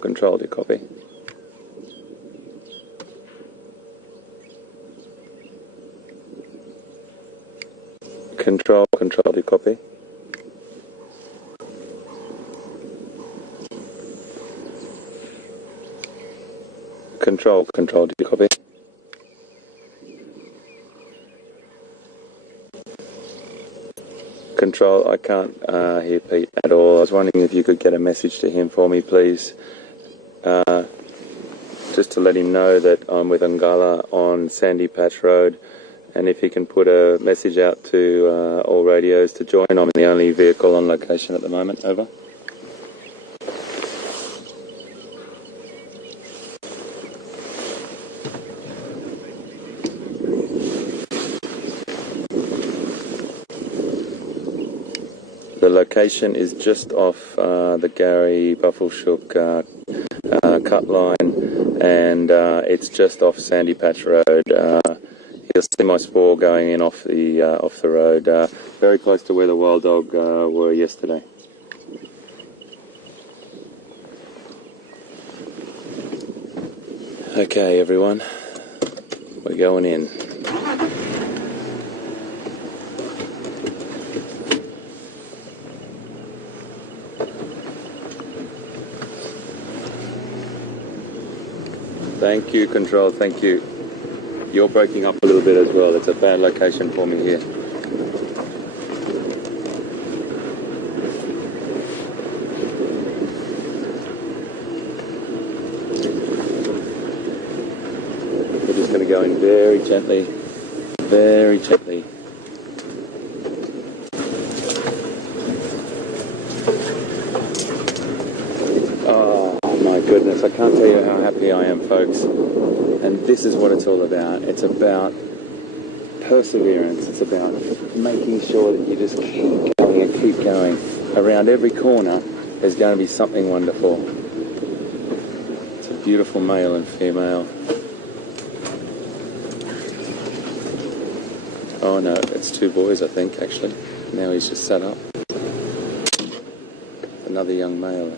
Control, do you copy? Control, do you copy? Control, do you copy? Control, I can't hear Pete at all. I was wondering if you could get a message to him for me, please. Just to let him know that I'm with Ngala on Sandy Patch Road, and if he can put a message out to all radios to join. I'm the only vehicle on location at the moment. Over. The location is just off the Gary Buffleshoek cut line, and it's just off Sandy Patch Road. You'll see my spore going in off the road, very close to where the wild dog were yesterday. Okay, everyone, we're going in. Thank you, Control, thank you. You're breaking up a little bit as well. It's a bad location for me here. We're just going to go in very gently, very gently. Goodness, I can't tell you how happy I am, folks. And this is what it's all about. It's about perseverance. It's about making sure that you just keep going and keep going. Around every corner, there's going to be something wonderful. It's a beautiful male and female. Oh no, it's two boys, I think, actually. Now he's just sat up. Another young male.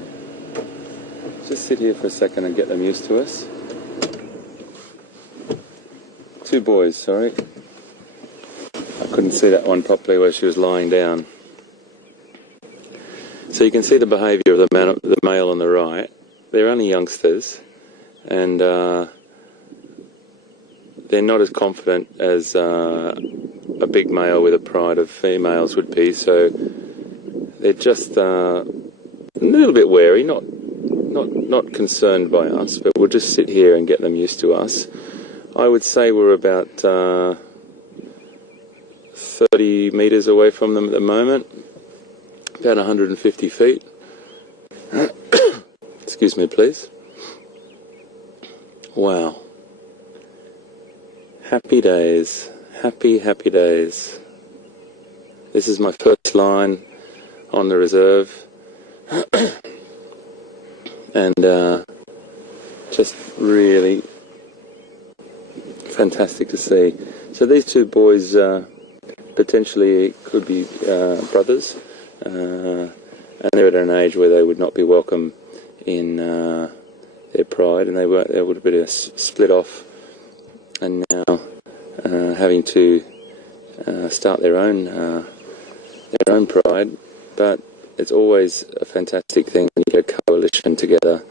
Just sit here for a second and get them used to us. Two boys, sorry. I couldn't see that one properly where she was lying down. So you can see the behaviour of the male on the right. They're only youngsters, and they're not as confident as a big male with a pride of females would be, so they're just a little bit wary, not concerned by us, but we'll just sit here and get them used to us. I would say we're about 30 metres away from them at the moment, about 150 feet. Excuse me, please. Wow. Happy days. Happy days. This is my first line on the reserve. And just really fantastic to see. So these two boys potentially could be brothers, and they're at an age where they would not be welcome in their pride, and they would have been split off, and now having to start their own pride. But it's always a fantastic thing when you get a coalition together.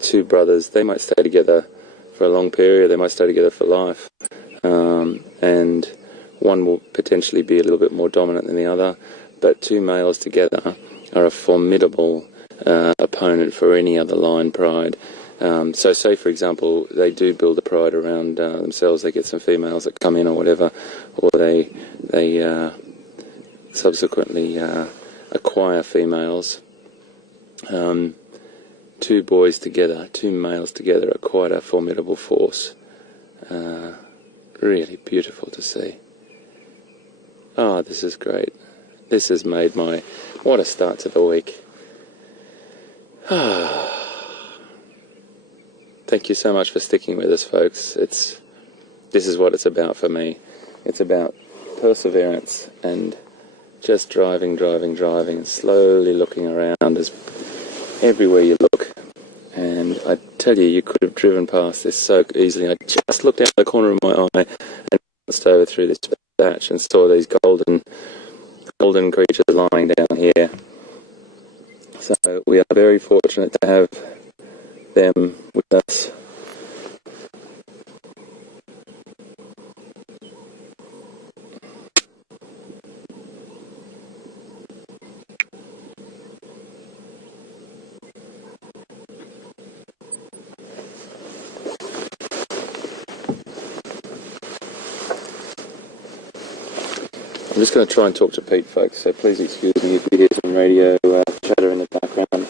Two brothers, they might stay together for a long period, they might stay together for life. And one will potentially be a little bit more dominant than the other, but two males together are a formidable opponent for any other line pride. So say, for example, they do build a pride around themselves, they get some females that come in or whatever, or they subsequently acquire females. Two boys together, two males together are quite a formidable force. Really beautiful to see. Oh, this is great. This has made what a start to the week. Thank you so much for sticking with us, folks. This is what it's about for me. It's about perseverance and just driving, and slowly looking around. Everywhere you look, tell you, you could have driven past this so easily. I just looked out the corner of my eye and glanced over through this patch and saw these golden creatures lying down here. So we are very fortunate to have them with us. I'm just going to try and talk to Pete, folks, so please excuse me if you hear some radio chatter in the background.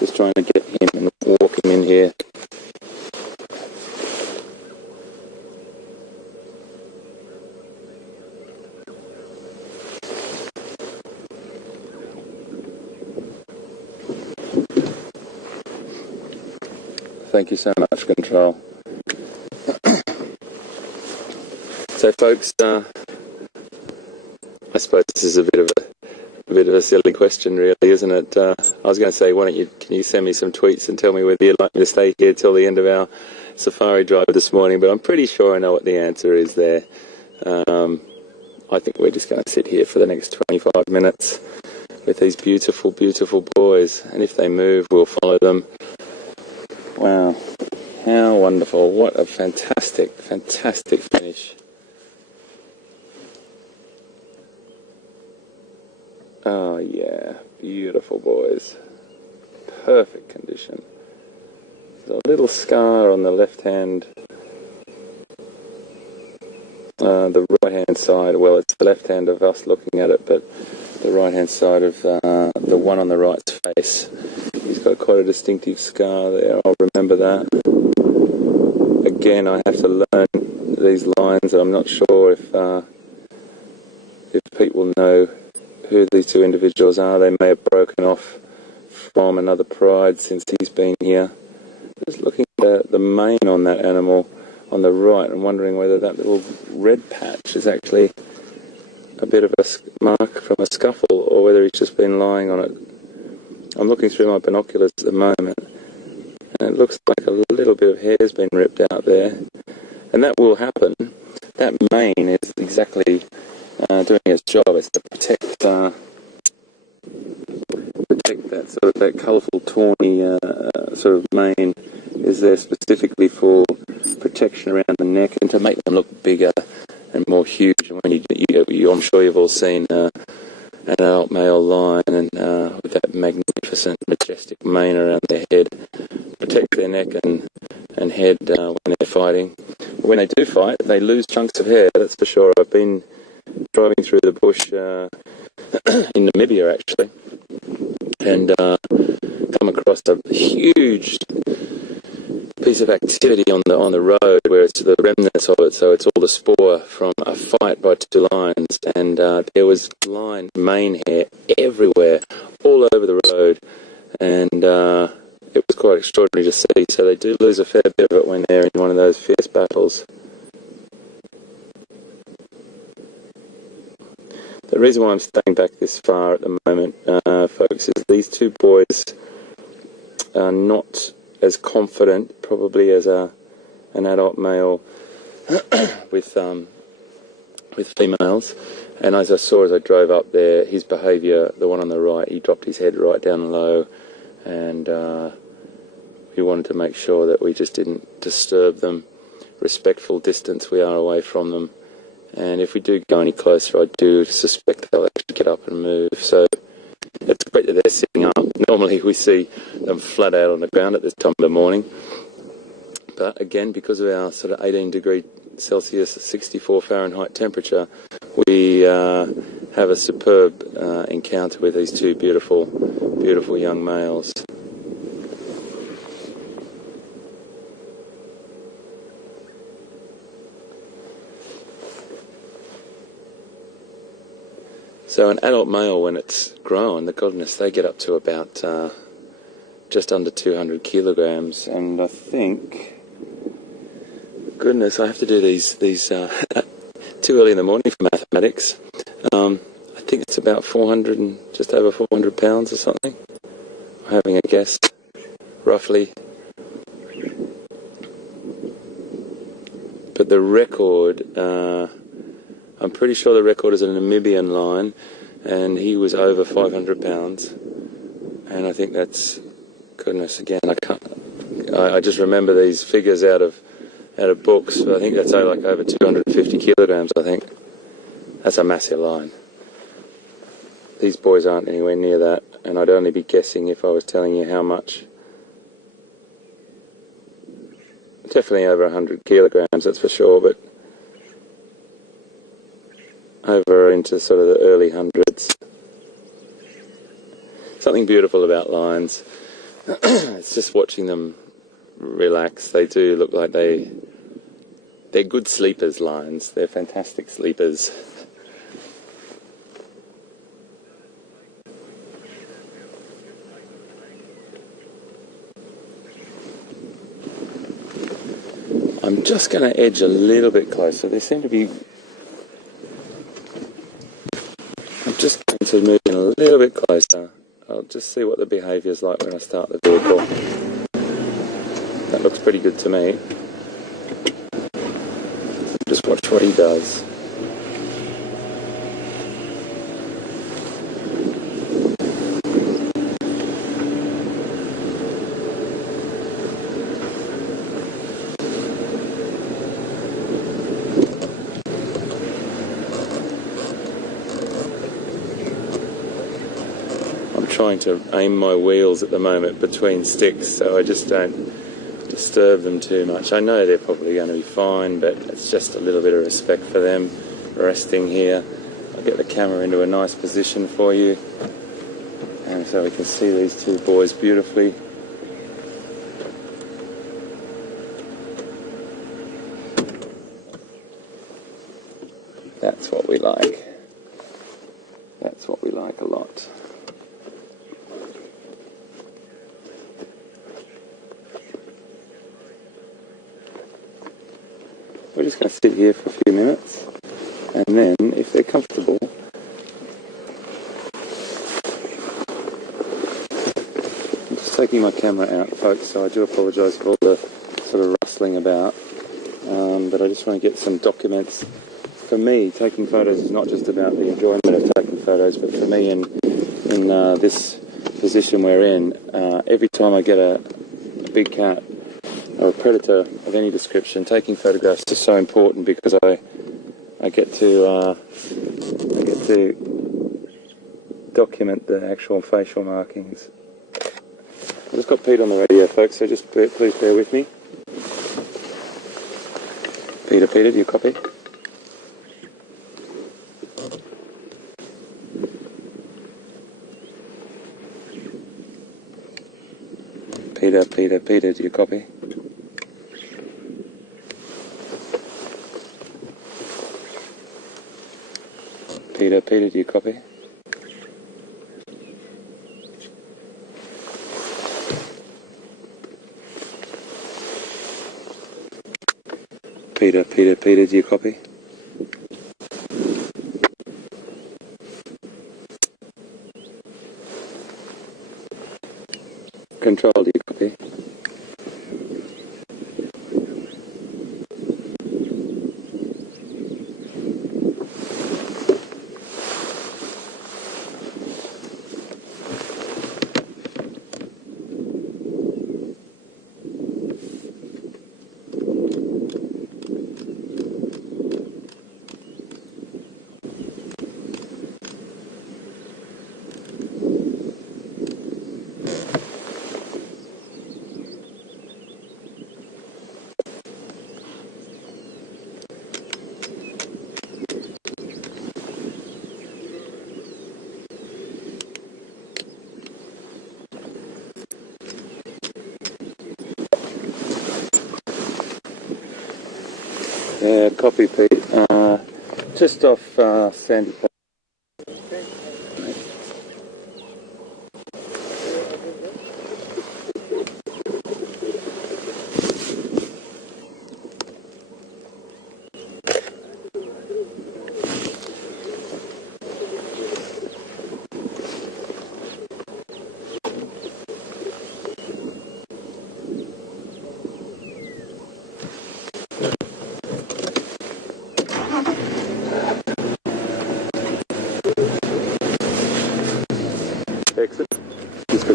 Just trying to get him and walk him in here. Thank you so much, Control. So, folks, I suppose this is a bit of a silly question, really, isn't it? I was going to say, can you send me some tweets and tell me whether you'd like me to stay here till the end of our safari drive this morning? But I'm pretty sure I know what the answer is there. I think we're just going to sit here for the next 25 minutes with these beautiful, beautiful boys, and if they move, we'll follow them. Wow, how wonderful! What a fantastic, fantastic finish. Oh yeah, beautiful boys. Perfect condition. There's a little scar on the left hand, the right hand side. Well, it's the left hand of us looking at it, but the right hand side of the one on the right's face. He's got quite a distinctive scar there. I'll remember that. Again, I have to learn these lines. I'm not sure if Pete will know who these two individuals are. They may have broken off from another pride since he's been here. Just looking at the mane on that animal on the right and wondering whether that little red patch is actually a bit of a mark from a scuffle or whether he's just been lying on it. I'm looking through my binoculars at the moment and it looks like a little bit of hair's been ripped out there, and that will happen. That mane is exactly doing its job. It's to protect that sort of that colourful, tawny sort of mane is there specifically for protection around the neck and to make them look bigger and more huge. And when I'm sure you've all seen an adult male lion and with that magnificent, majestic mane around their head, protect their neck and head when they're fighting. When they do fight, they lose chunks of hair, that's for sure. I've been driving through the bush in Namibia, actually, and come across a huge piece of activity on the road where it's the remnants of it, so it's all the spoor from a fight by two lions, and there was lion mane hair everywhere, all over the road, and it was quite extraordinary to see. So they do lose a fair bit of it when they're in one of those fierce battles. The reason why I'm staying back this far at the moment, folks, is these two boys are not as confident, probably, as an adult male with females. And as I saw as I drove up there, his behaviour, the one on the right, he dropped his head right down low, and we wanted to make sure that we just didn't disturb them. Respectful distance we are away from them. And if we do go any closer, I do suspect they'll actually get up and move. So it's great that they're sitting up. Normally we see them flat out on the ground at this time of the morning. But again, because of our sort of 18 degree Celsius, 64 Fahrenheit temperature, we have a superb encounter with these two beautiful, beautiful young males. So an adult male, when it's grown, the goodness, they get up to about just under 200 kilograms, and I think, goodness, I have to do these too early in the morning for mathematics. I think it's about 400 and just over 400 pounds or something. I'm having a guess, roughly. but the record, I'm pretty sure the record is a Namibian lion, and he was over 500 pounds. And I think that's, goodness, again, I just remember these figures out of books. I think that's like over 250 kilograms, I think. That's a massive lion. These boys aren't anywhere near that, and I'd only be guessing if I was telling you how much. Definitely over 100 kilograms, that's for sure, but over into sort of the early hundreds. Something beautiful about lions. It's just watching them relax. They do look like they're good sleepers, lions. They're fantastic sleepers. I'm just going to edge a little bit closer. They seem to be... I'm just going to move in a little bit closer. I'll just see what the behaviour is like when I start the vehicle. That looks pretty good to me. Just watch what he does. Trying to aim my wheels at the moment between sticks so I just don't disturb them too much. I know they're probably going to be fine, but it's just a little bit of respect for them resting here. I'll get the camera into a nice position for you, and so we can see these two boys beautifully. That's what we like. That's what we like a lot. We're just going to sit here for a few minutes, and then, if they're comfortable, I'm just taking my camera out, folks, so I do apologise for all the sort of rustling about, but I just want to get some documents. For me, taking photos is not just about the enjoyment of taking photos, but for me, in this position we're in, every time I get a big cat or a predator of any description, taking photographs is so important because I get to document the actual facial markings. I've just got Pete on the radio, folks, so just please bear with me. Peter, do you copy? Peter, do you copy? Peter, do you copy? Peter, do you copy? Control, do you copy? Yeah, copy, Pete. Just off Sandy Point.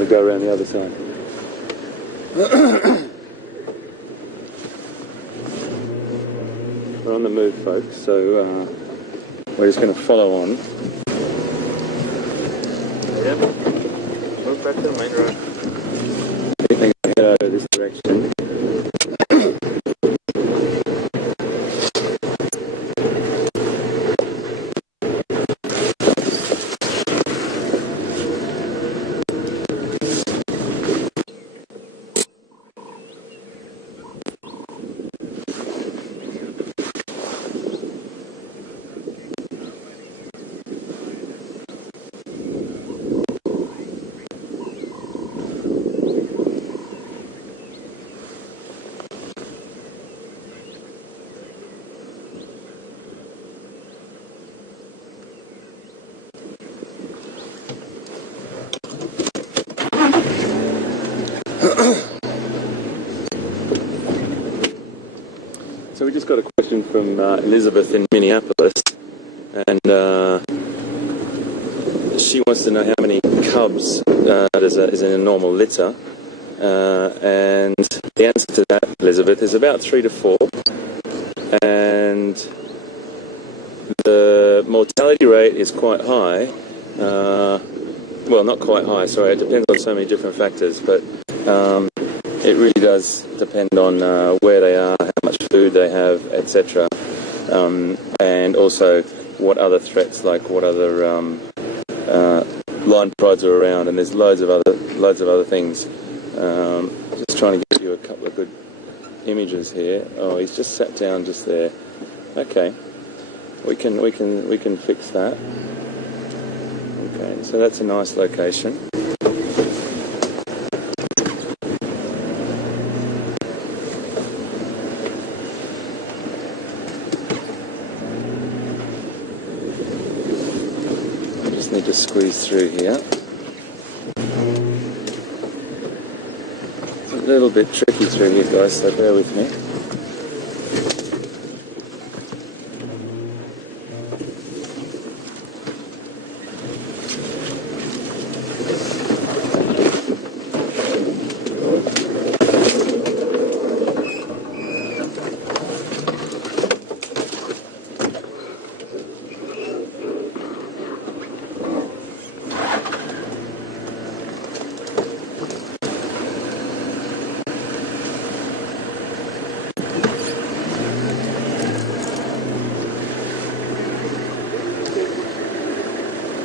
to go around the other side. We're on the move, folks, so we're just going to follow on. Yep. Move back to the main road. I think I head over this direction. So we just got a question from Elizabeth in Minneapolis, and she wants to know how many cubs is in a normal litter, and the answer to that, Elizabeth, is about 3 to 4, and the mortality rate is quite high. Well, not quite high, sorry, it depends on so many different factors, but it really does depend on where they are, how much food they have, etc. And also what other threats, like what other line prods are around, and there's loads of other things. Just trying to give you a couple of good images here. Oh, he's just sat down just there. Okay, we can fix that. Okay, so that's a nice location. Need to squeeze through here. It's a little bit tricky through here, guys, so bear with me.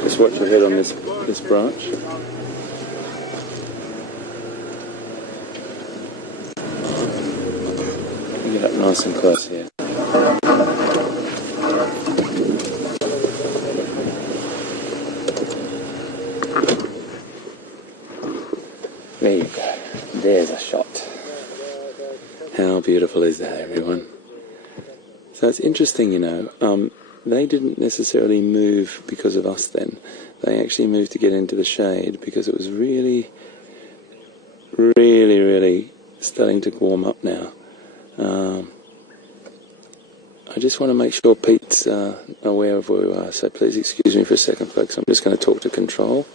Just watch your head on this branch. Get up nice and close here. There you go. There's a shot. How beautiful is that, everyone? So it's interesting, you know. They didn't necessarily move because of us then. They actually moved to get into the shade because it was really, really, really starting to warm up now. I just want to make sure Pete's aware of where we are, so please excuse me for a second, folks. I'm just going to talk to Control.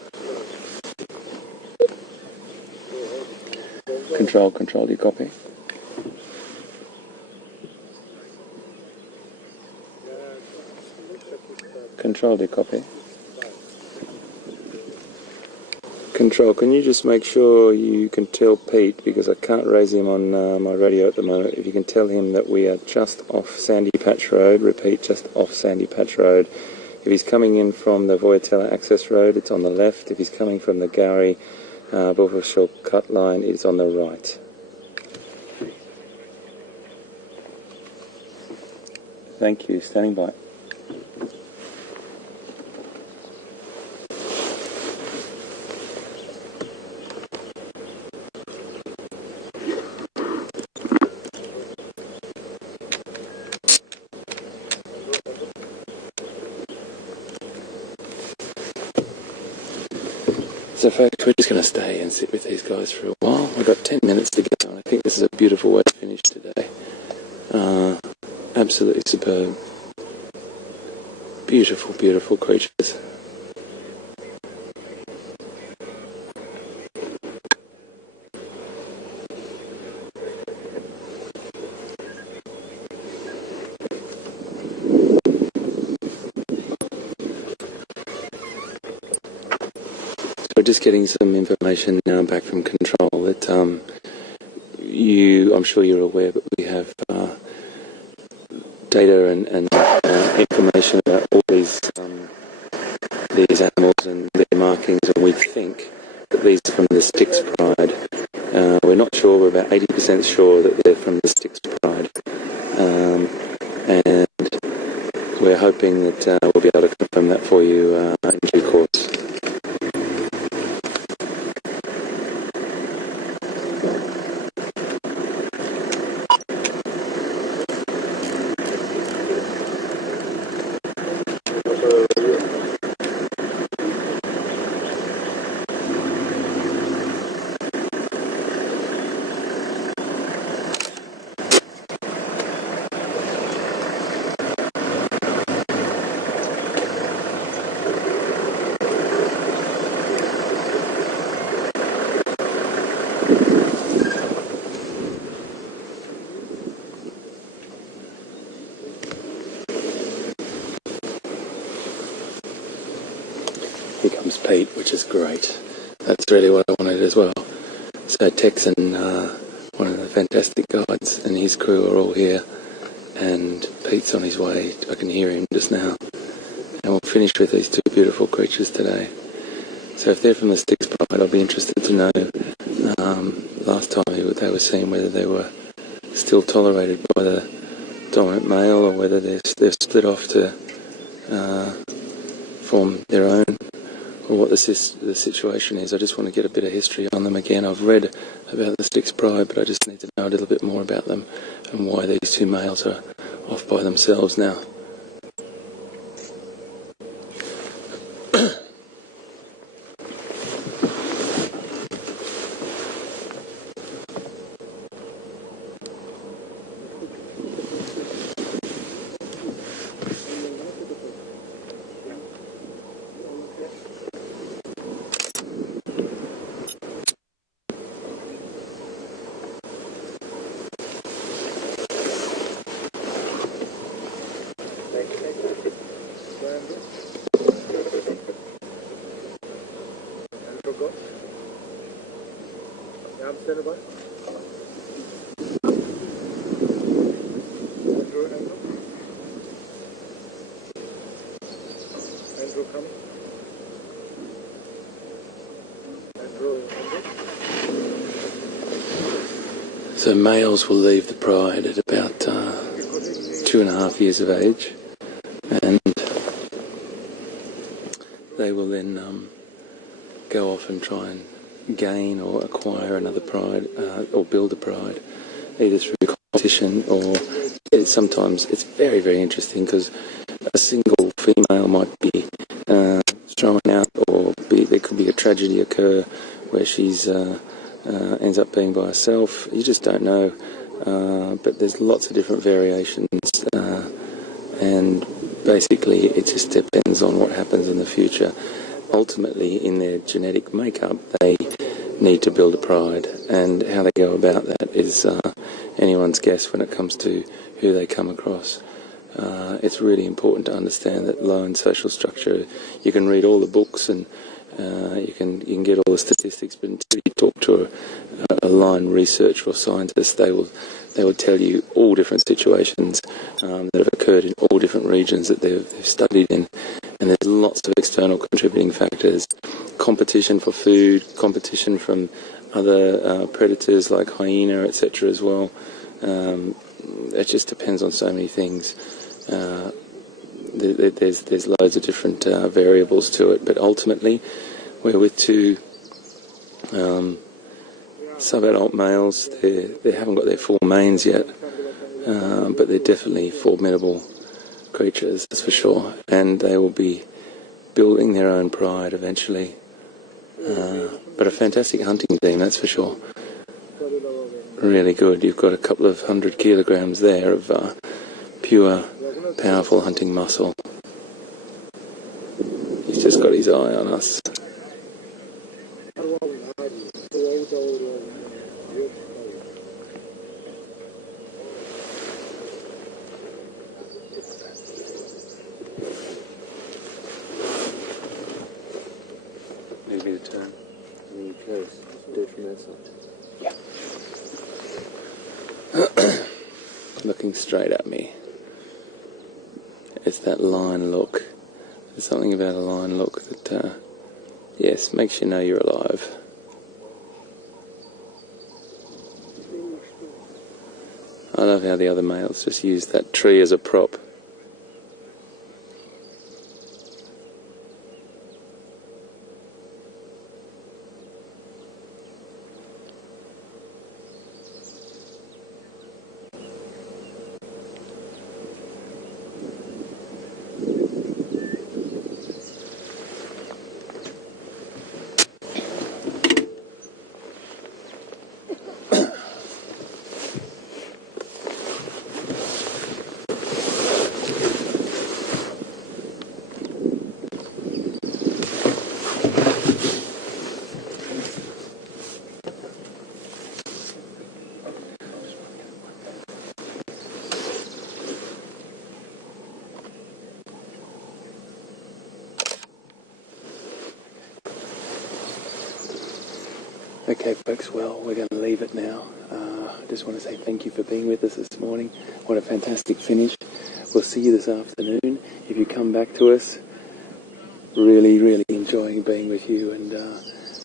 Control, do you copy? Control, do you copy? Control, can you just make sure you can tell Pete, because I can't raise him on my radio at the moment, if you can tell him that we are just off Sandy Patch Road, repeat, just off Sandy Patch Road. If he's coming in from the Voyatella Access Road, it's on the left. If he's coming from the Gowrie Bulfordshire Cut Line, it's on the right. Thank you, standing by. So folks, we're just going to stay and sit with these guys for a while. We've got 10 minutes to go, and I think this is a beautiful way to finish today. Absolutely superb. Beautiful, beautiful creatures. we're just getting some information now back from control that I'm sure you're aware, but we have data and information about all these animals and their markings, and we think that these are from the Styx Pride. We're not sure, we're about 80% sure that they're from the Styx Pride. And we're hoping that we'll be able to confirm that for you in due course. Here comes Pete, which is great. That's really what I wanted as well. So Tex and one of the fantastic guides and his crew are all here, and Pete's on his way. I can hear him just now. And we'll finish with these two beautiful creatures today. So if they're from the Styx Pride, I'll be interested to know, last time they were seen, whether they were still tolerated by the dominant male, or whether they've split off to form their own, or what the situation is. I just want to get a bit of history on them again. I've read about the Styx Pride, but I just need to know a little bit more about them and why these two males are off by themselves now. So males will leave the pride at about 2.5 years of age, and they will then go off and try and gain or acquire another pride, or build a pride, either through competition or sometimes it's very, very interesting because a single female might be thrown out, or there could be a tragedy occur where she's ends up being by herself. You just don't know, but there's lots of different variations, and basically it just depends on what happens in the future. Ultimately, in their genetic makeup, they need to build a pride, and how they go about that is anyone's guess when it comes to who they come across. It's really important to understand that low in social structure. You can read all the books and you can get all the statistics, but until you talk to a line researcher or scientist, they will tell you all different situations that have occurred in all different regions that they've studied in, and there's lots of external contributing factors: competition for food, competition from other predators like hyena, etc. as well. It just depends on so many things. There's loads of different variables to it, but ultimately we're with two sub-adult males. They haven't got their full manes yet, but they're definitely formidable creatures, that's for sure, and they will be building their own pride eventually. But a fantastic hunting team, that's for sure. Really good. You've got a couple of 100 kilograms there of pure, powerful hunting muscle. He's just got his eye on us. Need me to turn. Do it from their side. Yeah. Looking straight at me. It's that line look. There's something about a line look that, yes, makes you know you're alive. I love how the other males just use that tree as a prop. Okay folks, well, we're going to leave it now. I just want to say thank you for being with us this morning. What a fantastic finish. We'll see you this afternoon. If you come back to us, really, really enjoying being with you, and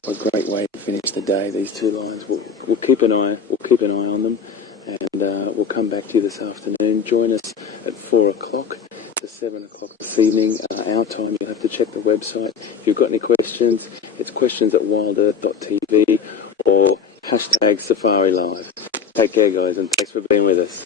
what a great way to finish the day. These two lines, we'll keep an eye on them, and we'll come back to you this afternoon. Join us at 4 o'clock to 7 o'clock this evening, our time. You'll have to check the website. If you've got any questions, it's questions@wildearth.tv or #Safari Live. Take care guys, and thanks for being with us.